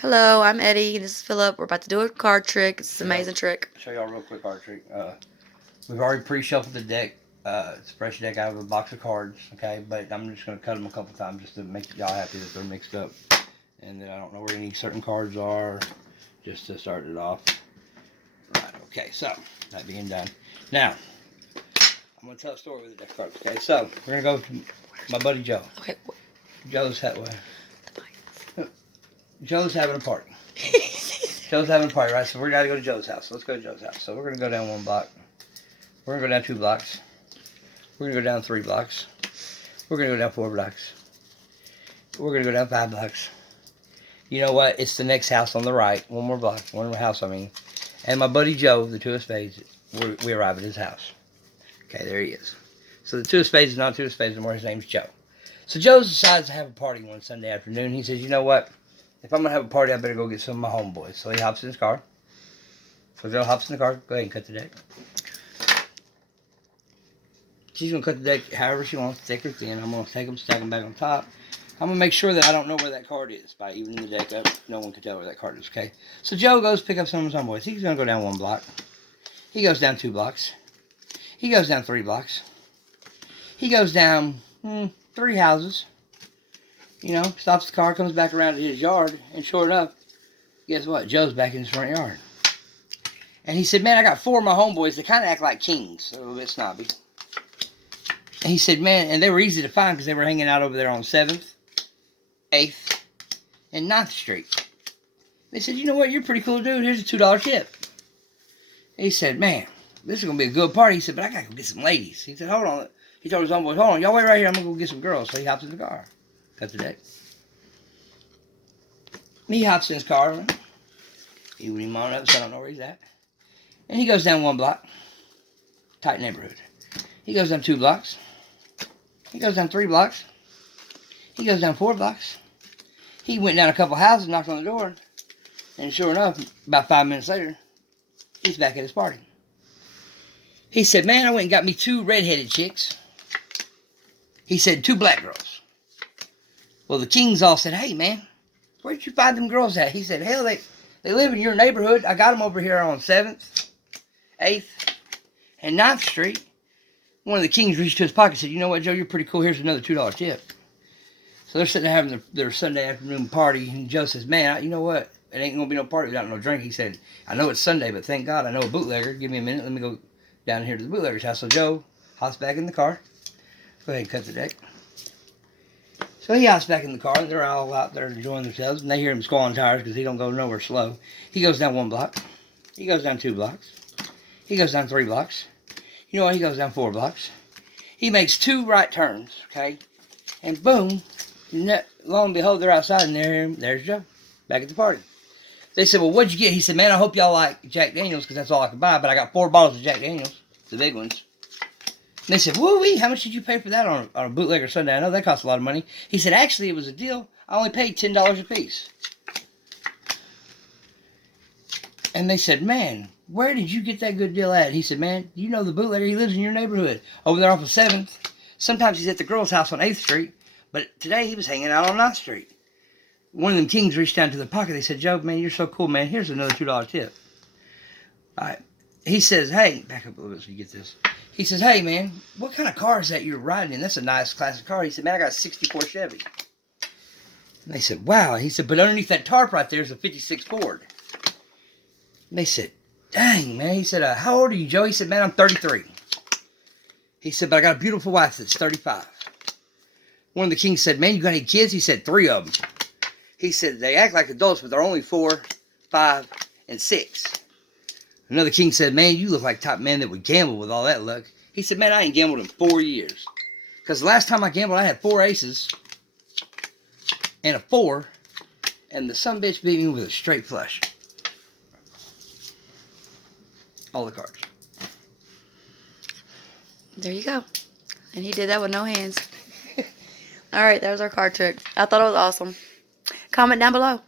Hello, I'm Eddie. This is Philip. We're about to do a card trick. It's an amazing trick. Show y'all a real quick card trick. We've already pre-shuffled the deck. It's a fresh deck out of a box of cards, okay? But I'm just going to cut them a couple times just to make y'all happy that they're mixed up. And then I don't know where any certain cards are, just to start it off. Right, okay, so that being done. Now, I'm going to tell a story with the deck of cards, okay? So, we're going to go to my buddy Joe. Okay. Joe's having a party. Joe's having a party, right? So we're going to go to Joe's house. Let's go to Joe's house. So we're going to go down 1 block. We're going to go down 2 blocks. We're going to go down 3 blocks. We're going to go down 4 blocks. We're going to go down 5 blocks. You know what? It's the next house on the right. 1 more block. 1 more house, I mean. And my buddy Joe, the 2 of spades, we arrive at his house. Okay, there he is. So the 2 of spades is not 2 of spades anymore. His name's Joe. So Joe decides to have a party one Sunday afternoon. He says, you know what? If I'm going to have a party, I better go get some of my homeboys. So he hops in his car. So Joe hops in the car. Go ahead and cut the deck. She's going to cut the deck however she wants, thick or thin. I'm going to take them, stack them back on top. I'm going to make sure that I don't know where that card is by evening the deck up. No one can tell where that card is, okay? So Joe goes pick up some of his homeboys. He's going to go down 1 block. He goes down 2 blocks. He goes down 3 blocks. He goes down 3 houses. You know, stops the car, comes back around to his yard, and sure enough, guess what? Joe's back in his front yard. And he said, man, I got 4 of my homeboys. They kind of act like kings. A little bit snobby. And he said, man, and they were easy to find because they were hanging out over there on 7th, 8th, and 9th Street. They said, you know what? You're a pretty cool dude. Here's a $2 tip. He said, man, this is going to be a good party. He said, but I got to go get some ladies. He said, hold on. He told his homeboys, hold on. Y'all wait right here. I'm going to go get some girls. So he hops in the car. Cut the deck. He hops in his car. He wouldn't even on up, so I don't know where he's at. And he goes down 1 block. Tight neighborhood. He goes down 2 blocks. He goes down 3 blocks. He goes down 4 blocks. He went down a couple houses, knocked on the door. And sure enough, about 5 minutes later, he's back at his party. He said, man, I went and got me 2 redheaded chicks. He said, 2 black girls. Well, the kings all said, hey, man, where'd you find them girls at? He said, hell, they live in your neighborhood. I got them over here on 7th, 8th, and 9th Street. One of the kings reached to his pocket and said, you know what, Joe, you're pretty cool. Here's another $2 tip. So they're sitting there having their Sunday afternoon party, and Joe says, man, you know what? It ain't going to be no party without no drink. He said, I know it's Sunday, but thank God I know a bootlegger. Give me a minute. Let me go down here to the bootlegger's house. So Joe hops back in the car. Go ahead and cut the deck. So he hops back in the car, and they're all out there enjoying themselves, and they hear him squalling tires because he don't go nowhere slow. He goes down 1 block. He goes down 2 blocks. He goes down 3 blocks. You know what? He goes down 4 blocks. He makes 2 right turns, okay? And boom, lo and behold, they're outside, and there's Joe, back at the party. They said, well, what'd you get? He said, man, I hope y'all like Jack Daniels because that's all I could buy, but I got 4 bottles of Jack Daniels, the big ones. And they said, woo-wee, how much did you pay for that on a bootlegger Sunday? I know that costs a lot of money. He said, actually, it was a deal. I only paid $10 a piece. And they said, man, where did you get that good deal at? He said, man, you know the bootlegger. He lives in your neighborhood over there off of 7th. Sometimes he's at the girl's house on 8th Street, but today he was hanging out on 9th Street. One of them kings reached down to their pocket. They said, Joe, man, you're so cool, man. Here's another $2 tip. All right. He says, hey, back up a little bit so you get this. He says, hey, man, what kind of car is that you're riding in? That's a nice classic car. He said, man, I got a 64 Chevy. And they said, wow. He said, but underneath that tarp right there is a 56 Ford. And they said, dang, man. He said, how old are you, Joe? He said, man, I'm 33. He said, but I got a beautiful wife that's 35. One of the kings said, man, you got any kids? He said, 3 of them. He said, they act like adults, but they're only 4, 5, and 6. Another king said, man, you look like the type of man that would gamble with all that luck. He said, man, I ain't gambled in 4 years. Because the last time I gambled, I had 4 aces and a 4, and the sumbitch beat me with a straight flush. All the cards. There you go. And he did that with no hands. All right, that was our card trick. I thought it was awesome. Comment down below.